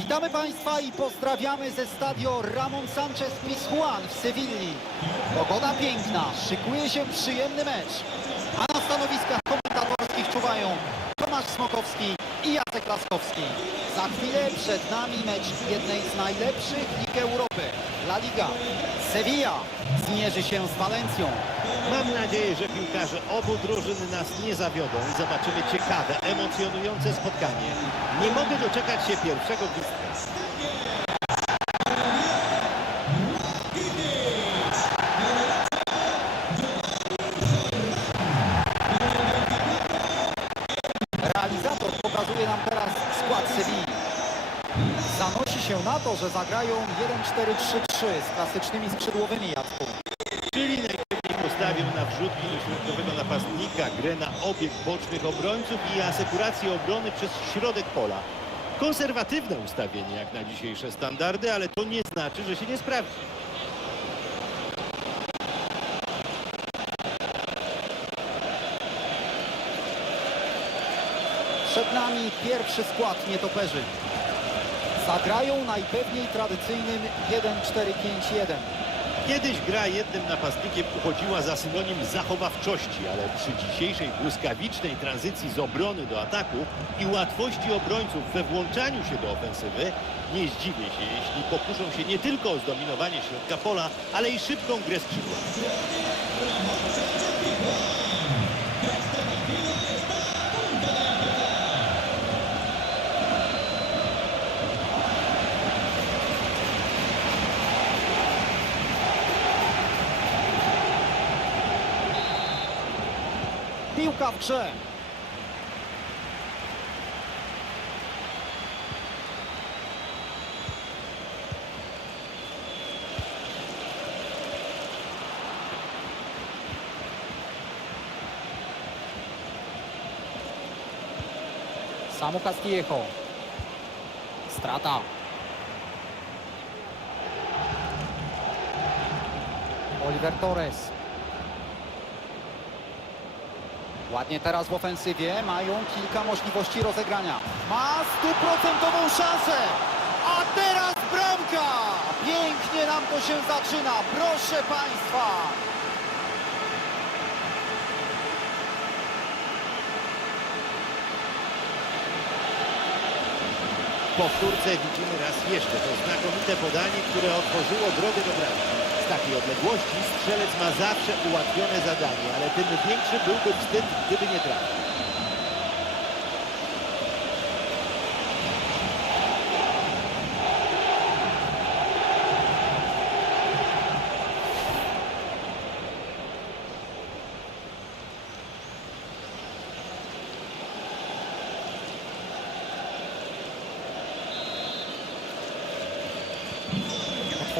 Witamy Państwa i pozdrawiamy ze stadio Ramon Sanchez Pizjuan w Sewilli. Pogoda piękna, szykuje się przyjemny mecz. A na stanowiskach komentatorskich czuwają Tomasz Smokowski i Jacek Laskowski. Za chwilę przed nami mecz jednej z najlepszych lig Europy. La Liga. Sevilla zmierzy się z Walencją. Mam nadzieję, że piłkarze obu drużyn nas nie zawiodą i zobaczymy ciekawe, emocjonujące spotkanie. Nie mogę doczekać się pierwszego gwizdka. Realizator pokazuje nam teraz skład Sewilli. Zanosi się na to, że zagrają 1-4-3-3 z klasycznymi skrzydłowymi Jacku. Do środkowego napastnika, grę na obieg bocznych obrońców i asekurację obrony przez środek pola. Konserwatywne ustawienie jak na dzisiejsze standardy, ale to nie znaczy, że się nie sprawdzi. Przed nami pierwszy skład nietoperzy. Zagrają najpewniej tradycyjnym 1-4-5-1. Kiedyś gra jednym napastnikiem uchodziła za synonim zachowawczości, ale przy dzisiejszej błyskawicznej tranzycji z obrony do ataku i łatwości obrońców we włączaniu się do ofensywy, nie zdziwię się, jeśli pokuszą się nie tylko o zdominowanie środka pola, ale i szybką grę skrzydła. Piłka w grze. Samu Castillejo. Strata. Oliver Torres. Ładnie teraz w ofensywie, mają kilka możliwości rozegrania. Ma stuprocentową szansę, a teraz bramka! Pięknie nam to się zaczyna, proszę Państwa! Powtórce widzimy raz jeszcze to znakomite podanie, które otworzyło drogę do bramki. Takiej odległości strzelec ma zawsze ułatwione zadanie, ale tym większy byłby wstyd, gdyby nie trafił.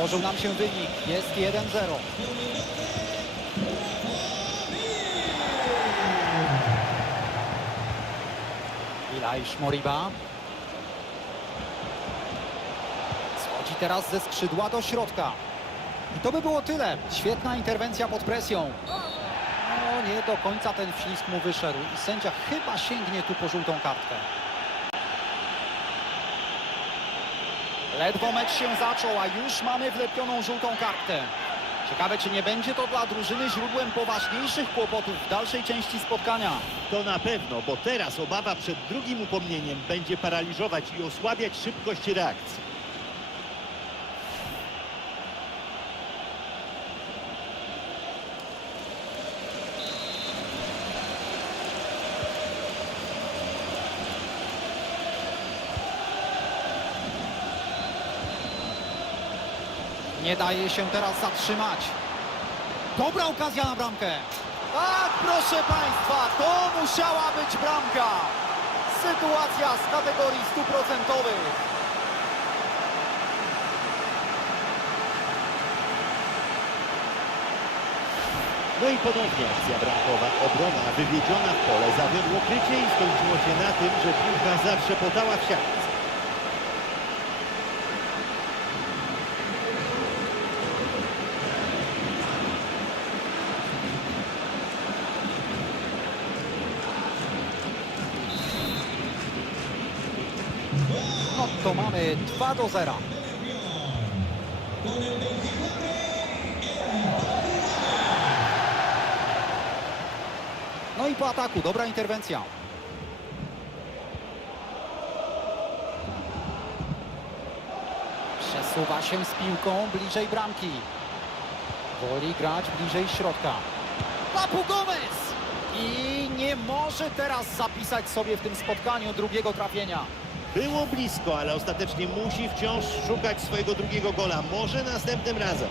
Otworzył nam się wynik, jest 1-0. Ilaish Moriba. Schodzi teraz ze skrzydła do środka. I to by było tyle. Świetna interwencja pod presją. No nie do końca ten wślizg mu wyszedł i sędzia chyba sięgnie tu po żółtą kartkę. Ledwo mecz się zaczął, a już mamy wlepioną żółtą kartkę. Ciekawe, czy nie będzie to dla drużyny źródłem poważniejszych kłopotów w dalszej części spotkania. To na pewno, bo teraz obawa przed drugim upomnieniem będzie paraliżować i osłabiać szybkość reakcji. Nie daje się teraz zatrzymać. Dobra okazja na bramkę. Tak, proszę Państwa, to musiała być bramka. Sytuacja z kategorii stuprocentowych. No i ponownie akcja bramkowa. Obrona wywiedziona w pole zawiodło krycie i skończyło się na tym, że piłka zawsze podała w siatce. No to mamy 2 do 0. No i po ataku, dobra interwencja. Przesuwa się z piłką bliżej bramki. Woli grać bliżej środka. Papu Gomez! I nie może teraz zapisać sobie w tym spotkaniu drugiego trafienia. Było blisko, ale ostatecznie musi wciąż szukać swojego drugiego gola. Może następnym razem.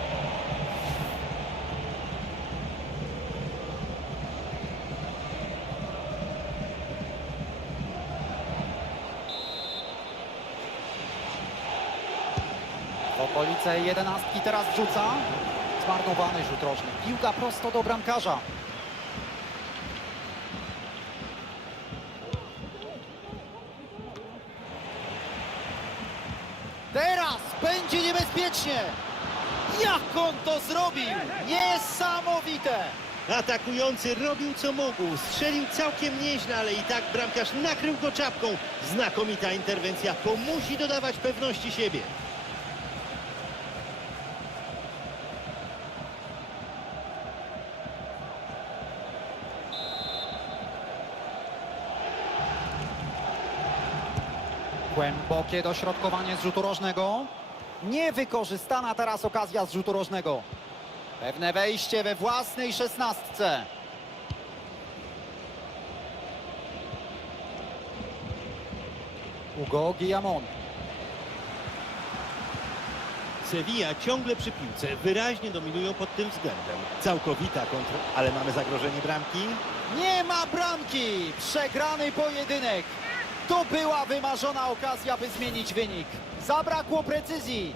W okolice jedenastki teraz wrzuca. Zmarnowany rzut rożny. Piłka prosto do bramkarza. Teraz będzie Jak on to zrobił? Niesamowite! Atakujący robił co mógł. Strzelił całkiem nieźle, ale i tak bramkarz nakrył go czapką. Znakomita interwencja. To musi dodawać pewności siebie. Głębokie dośrodkowanie z rzutu rożnego. Niewykorzystana teraz okazja z rzutu rożnego. Pewne wejście we własnej szesnastce. Ugo Guillamon. Sevilla ciągle przy piłce. Wyraźnie dominują pod tym względem. Całkowita kontra, ale mamy zagrożenie bramki. Nie ma bramki! Przegrany pojedynek. To była wymarzona okazja, by zmienić wynik. Zabrakło precyzji.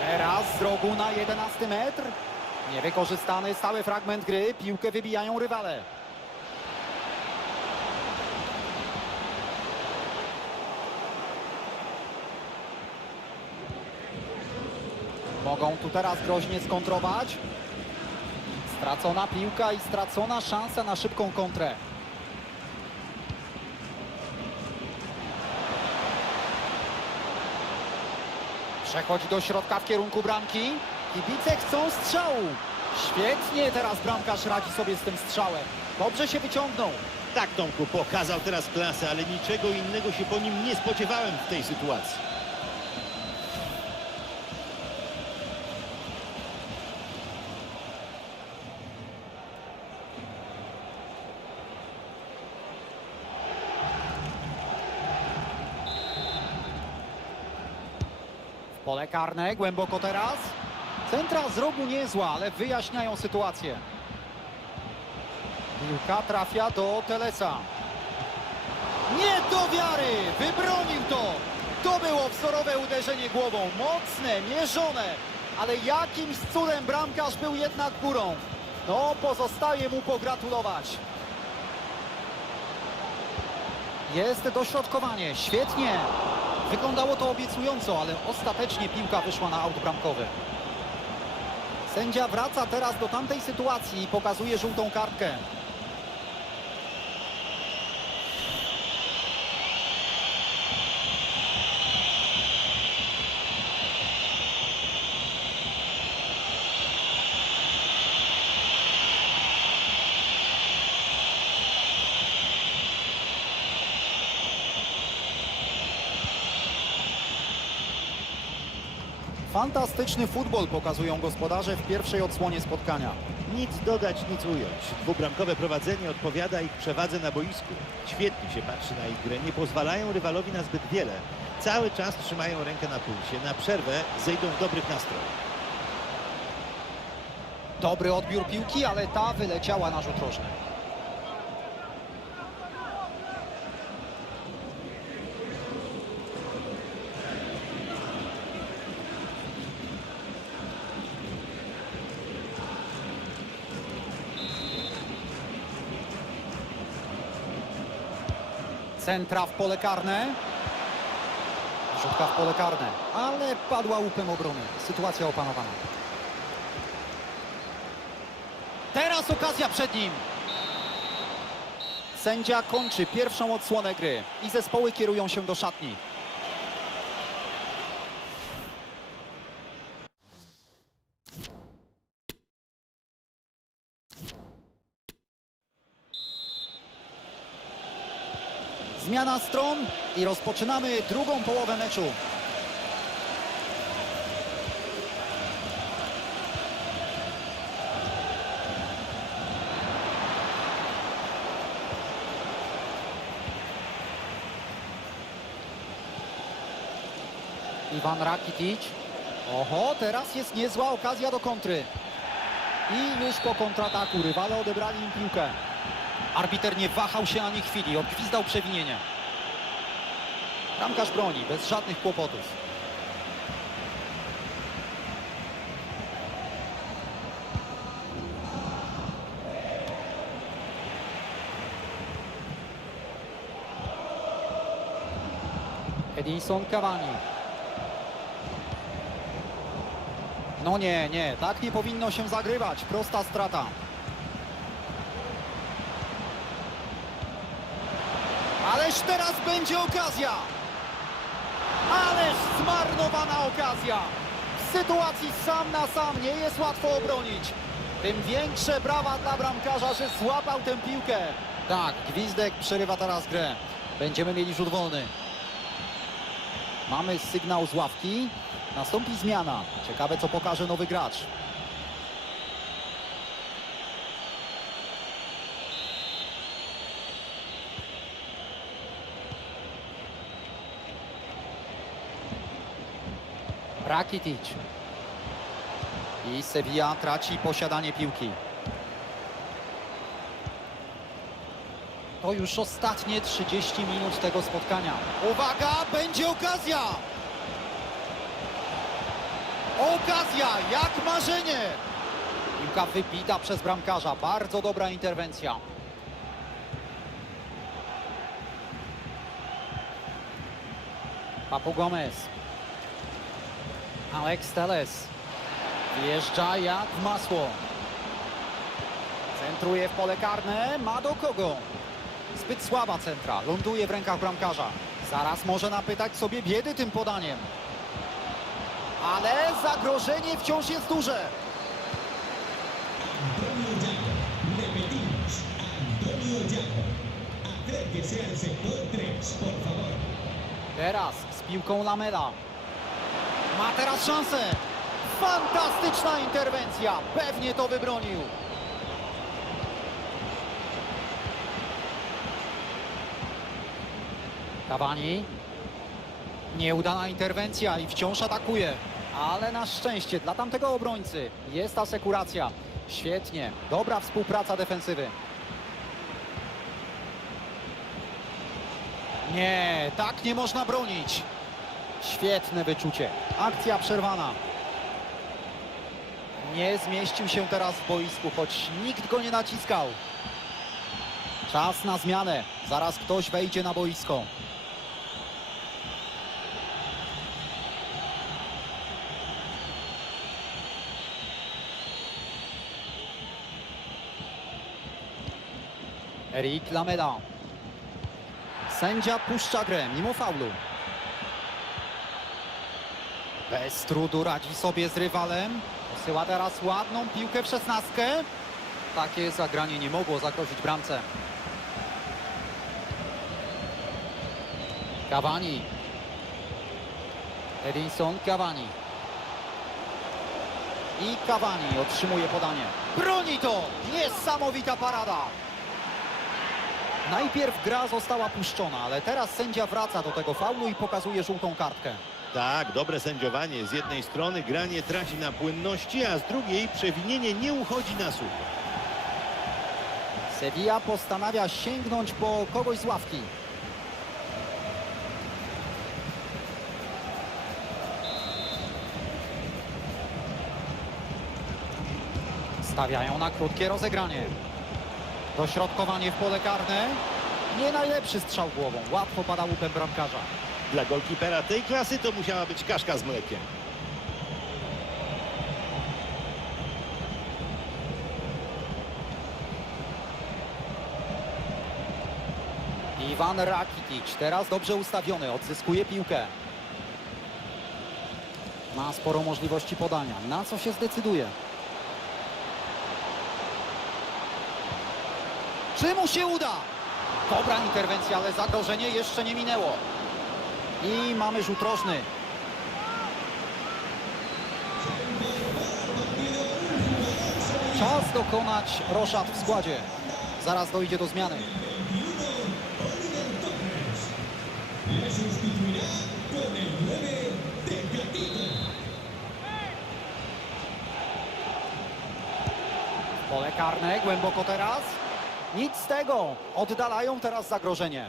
Teraz z rogu na 11 metr. Niewykorzystany stały fragment gry. Piłkę wybijają rywale. Mogą tu teraz groźnie skontrować. Stracona piłka i stracona szansa na szybką kontrę. Przechodzi do środka w kierunku bramki. Kibice chcą strzału. Świetnie teraz bramkarz radzi sobie z tym strzałem. Dobrze się wyciągnął. Tak, Tomku, pokazał teraz klasę, ale niczego innego się po nim nie spodziewałem w tej sytuacji. Pole karne, głęboko teraz. Centra z rogu niezła, ale wyjaśniają sytuację. Piłka trafia do Telesa. Nie do wiary! Wybronił to! To było wzorowe uderzenie głową. Mocne, mierzone. Ale jakimś cudem bramkarz był jednak górą. No, pozostaje mu pogratulować. Jest dośrodkowanie, świetnie. Wyglądało to obiecująco, ale ostatecznie piłka wyszła na aut bramkowy. Sędzia wraca teraz do tamtej sytuacji i pokazuje żółtą kartkę. Fantastyczny futbol pokazują gospodarze w pierwszej odsłonie spotkania. Nic dodać, nic ująć. Dwubramkowe prowadzenie odpowiada ich przewadze na boisku. Świetnie się patrzy na ich grę, nie pozwalają rywalowi na zbyt wiele. Cały czas trzymają rękę na pulsie. Na przerwę zejdą w dobrych nastrojach. Dobry odbiór piłki, ale ta wyleciała na rzut rożny. Centra w pole karne. Rzutka w pole karne, ale padła łupem obrony. Sytuacja opanowana. Teraz okazja przed nim. Sędzia kończy pierwszą odsłonę gry i zespoły kierują się do szatni. Zmiana stron i rozpoczynamy drugą połowę meczu. Iwan Rakitic. Oho, teraz jest niezła okazja do kontry. I już po kontrataku rywale odebrali im piłkę. Arbiter nie wahał się ani chwili, odgwizdał przewinienie. Bramkarz broni, bez żadnych kłopotów. Edinson Cavani. No nie, nie, tak nie powinno się zagrywać. Prosta strata. Ależ teraz będzie okazja! Ależ zmarnowana okazja! W sytuacji sam na sam nie jest łatwo obronić. Tym większe brawa dla bramkarza, że złapał tę piłkę. Tak, gwizdek przerywa teraz grę. Będziemy mieli rzut wolny. Mamy sygnał z ławki. Nastąpi zmiana. Ciekawe, co pokaże nowy gracz. Rakitic. I Sevilla traci posiadanie piłki. To już ostatnie 30 minut tego spotkania. Uwaga, będzie okazja! Okazja, jak marzenie! Piłka wybita przez bramkarza. Bardzo dobra interwencja. Papu Gomez. Alex Teles. Wjeżdża jak w masło. Centruje w pole karne. Ma do kogo? Zbyt słaba centra. Ląduje w rękach bramkarza. Zaraz może napytać sobie biedy tym podaniem. Ale zagrożenie wciąż jest duże. Antonio Llago. Repetimos, Antonio Llago. Acérquese al sector 3, por favor. Teraz z piłką Lamela. Ma teraz szansę. Fantastyczna interwencja. Pewnie to wybronił. Cavani. Nieudana interwencja i wciąż atakuje. Ale na szczęście dla tamtego obrońcy jest asekuracja. Świetnie. Dobra współpraca defensywy. Nie, tak nie można bronić. Świetne wyczucie. Akcja przerwana. Nie zmieścił się teraz w boisku, choć nikt go nie naciskał. Czas na zmianę. Zaraz ktoś wejdzie na boisko. Erik Lamela. Sędzia puszcza grę mimo faulu. Bez trudu radzi sobie z rywalem. Posyła teraz ładną piłkę w szesnastkę. Takie zagranie nie mogło zagrozić bramce. Cavani. Edinson Cavani. I Cavani otrzymuje podanie. Broni to! Niesamowita parada! Najpierw gra została puszczona, ale teraz sędzia wraca do tego faulu i pokazuje żółtą kartkę. Tak, dobre sędziowanie. Z jednej strony granie traci na płynności, a z drugiej przewinienie nie uchodzi na sucho. Sevilla postanawia sięgnąć po kogoś z ławki. Stawiają na krótkie rozegranie. Dośrodkowanie w pole karne. Nie najlepszy strzał głową. Łatwo pada łupem bramkarza. Dla golkipera tej klasy to musiała być kaszka z mlekiem. Iwan Rakitic, teraz dobrze ustawiony, odzyskuje piłkę. Ma sporo możliwości podania. Na co się zdecyduje? Czy mu się uda? Dobra interwencja, ale zagrożenie jeszcze nie minęło. I mamy rzut rożny. Czas dokonać roszad w składzie. Zaraz dojdzie do zmiany. Le sustituirá con el 9 Tecatito. Pole karne, głęboko teraz. Nic z tego. Oddalają teraz zagrożenie.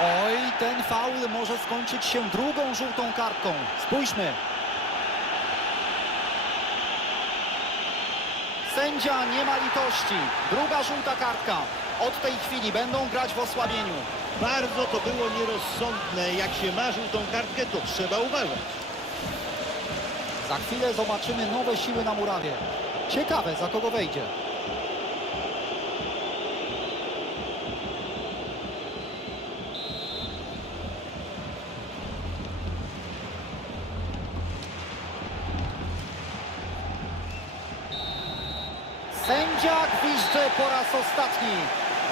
Oj, ten faul może skończyć się drugą żółtą kartką. Spójrzmy. Sędzia nie ma litości. Druga żółta kartka. Od tej chwili będą grać w osłabieniu. Bardzo to było nierozsądne. Jak się ma żółtą kartkę, to trzeba uważać. Za chwilę zobaczymy nowe siły na murawie. Ciekawe, za kogo wejdzie. Sędzia gwizdże po raz ostatni.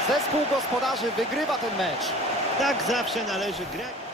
Zespół gospodarzy wygrywa ten mecz. Tak zawsze należy grać.